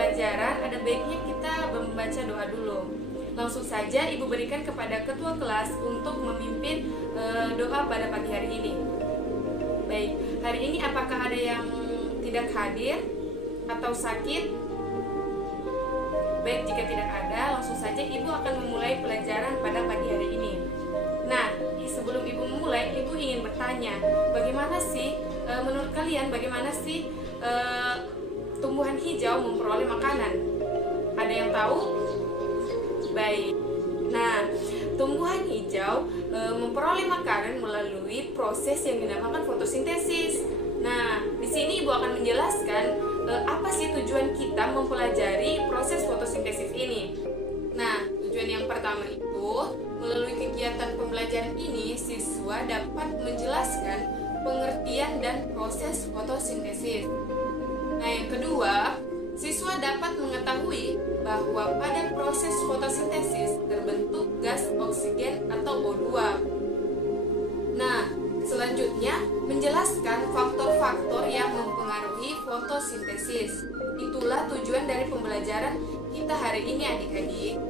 pembelajaran, ada baiknya kita membaca doa dulu. Langsung saja Ibu berikan kepada ketua kelas untuk memimpin doa pada pagi hari ini. Baik, hari ini apakah ada yang tidak hadir atau sakit? Baik, jika tidak ada, langsung saja Ibu akan memulai pelajaran pada pagi hari ini. Nah, sebelum Ibu memulai, Ibu ingin bertanya, bagaimana sih, menurut kalian, bagaimana sih tumbuhan hijau memperoleh makanan? Ada yang tahu? Baik. Nah, tumbuhan hijau memperoleh makanan melalui proses yang dinamakan fotosintesis. Nah, di sini Ibu akan menjelaskan apa sih tujuan kita mempelajari proses fotosintesis ini. Nah, tujuan yang pertama itu, melalui kegiatan pembelajaran ini, siswa dapat menjelaskan pengertian dan proses fotosintesis. Nah, yang kedua, siswa dapat mengetahui bahwa pada proses fotosintesis terbentuk gas oksigen atau O2. Nah, selanjutnya menjelaskan faktor-faktor yang mempengaruhi fotosintesis. Itulah tujuan dari pembelajaran kita hari ini, adik-adik.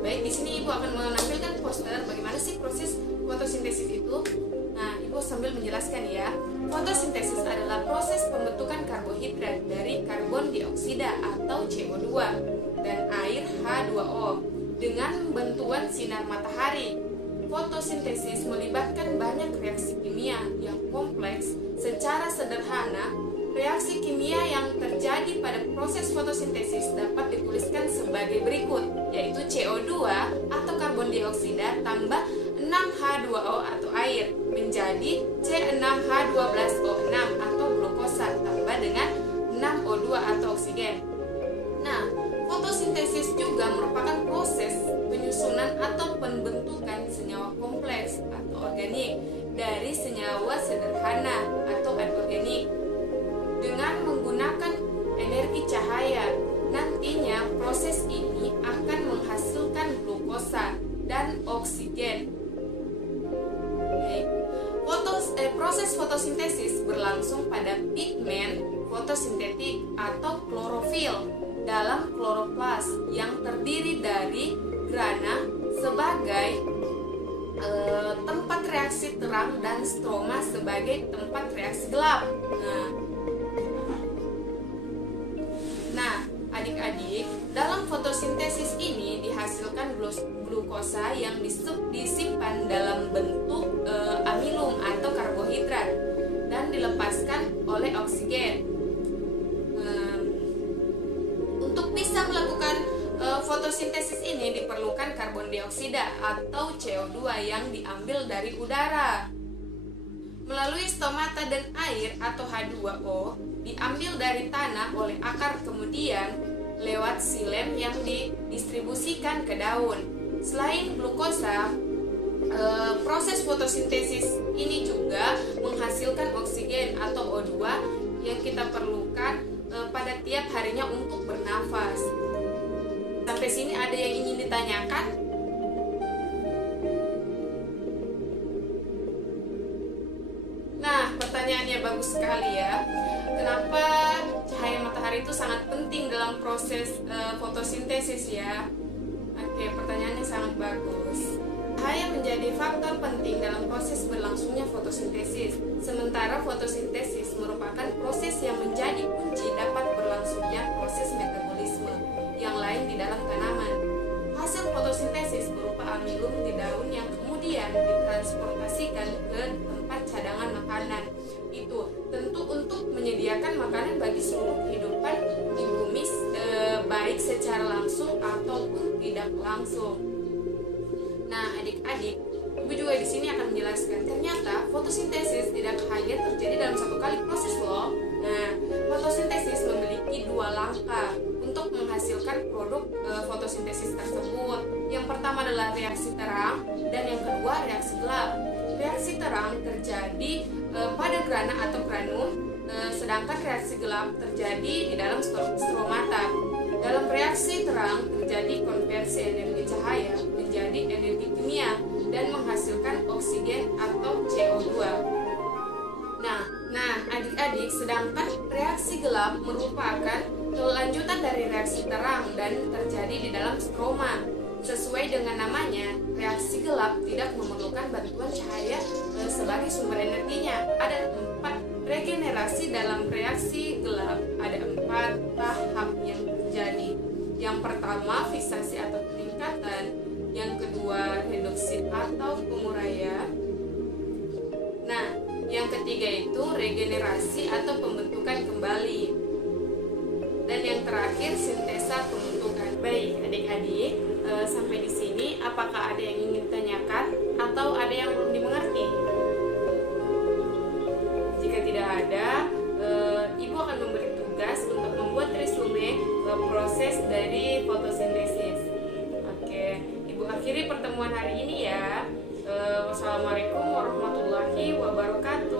Baik, di sini Ibu akan menampilkan poster bagaimana sih proses fotosintesis itu. Nah, Ibu sambil menjelaskan ya. Fotosintesis adalah proses pembentukan karbohidrat dari karbon dioksida atau CO2 dan air H2O dengan bantuan sinar matahari. Fotosintesis melibatkan banyak reaksi kimia yang kompleks. Secara sederhana, reaksi kimia yang terjadi pada proses fotosintesis dapat dituliskan sebagai berikut, yaitu CO2 atau karbon dioksida tambah 6H2O atau air menjadi C6H12O6 atau glukosa tambah dengan 6O2 atau oksigen. Nah, fotosintesis juga merupakan proses penyusunan atau pembentukan senyawa kompleks atau organik dari senyawa sederhana atau anorganik dengan menggunakan energi cahaya. Nantinya proses ini akan menghasilkan glukosa dan oksigen. Proses fotosintesis berlangsung pada pigmen fotosintetik atau klorofil dalam kloroplas yang terdiri dari grana sebagai tempat reaksi terang dan stroma sebagai tempat reaksi gelap. Nah, adik-adik, dalam fotosintesis ini dihasilkan glukosa yang disimpan dalam bentuk amilum atau karbohidrat dan dilepaskan oleh oksigen. Untuk bisa melakukan fotosintesis ini diperlukan karbon dioksida atau CO2 yang diambil dari udara. Melalui stomata dan air atau H2O diambil dari tanah oleh akar, kemudian lewat xilem yang didistribusikan ke daun. Selain glukosa, proses fotosintesis ini juga menghasilkan oksigen atau O2 yang kita perlukan pada tiap harinya untuk bernafas. Sampai sini ada yang ingin ditanyakan? Nah, pertanyaannya bagus sekali ya. Kenapa cahaya matahari itu sangat penting dalam proses fotosintesis ya? Oke, pertanyaannya sangat bagus. Cahaya menjadi faktor penting dalam proses berlangsungnya fotosintesis. Sementara fotosintesis merupakan proses yang menjadi kunci dapat berlangsungnya proses metabolisme yang lain di dalam tanaman. Hasil fotosintesis berupa amilum di daun yang kemudian ditransportasikan ke tempat cadangan makanan. Itu tentu untuk menyediakan makanan bagi seluruh kehidupan di bumi, baik secara langsung ataupun tidak langsung. Nah, adik-adik, Ibu juga di sini akan menjelaskan ternyata fotosintesis tidak hanya terjadi dalam satu kali proses loh. Nah, fotosintesis memiliki dua langkah untuk menghasilkan produk fotosintesis tersebut. Yang pertama adalah reaksi terang dan yang kedua reaksi gelap. Reaksi terang terjadi pada grana atau granum, sedangkan reaksi gelap terjadi di dalam stromata. Dalam reaksi terang terjadi konversi energi cahaya menjadi energi kimia dan menghasilkan oksigen atau CO2. Nah, adik-adik, sedangkan reaksi gelap merupakan kelanjutan dan terjadi di dalam stroma. Sesuai dengan namanya, reaksi gelap tidak memerlukan bantuan cahaya sebagai sumber energinya. Ada 4 regenerasi dalam reaksi gelap. Ada 4 tahap yang terjadi. Yang pertama, fiksasi atau peningkatan. Yang kedua, reduksi atau penguraian. Nah, yang ketiga itu regenerasi atau pembentukan kembali. Dan yang terakhir, sintesa pembentukan. Baik, adik-adik, sampai di sini apakah ada yang ingin tanyakan atau ada yang belum dimengerti? Jika tidak ada, Ibu akan memberi tugas untuk membuat resume proses dari fotosintesis. Oke, Ibu akhiri pertemuan hari ini ya. Wassalamualaikum warahmatullahi wabarakatuh.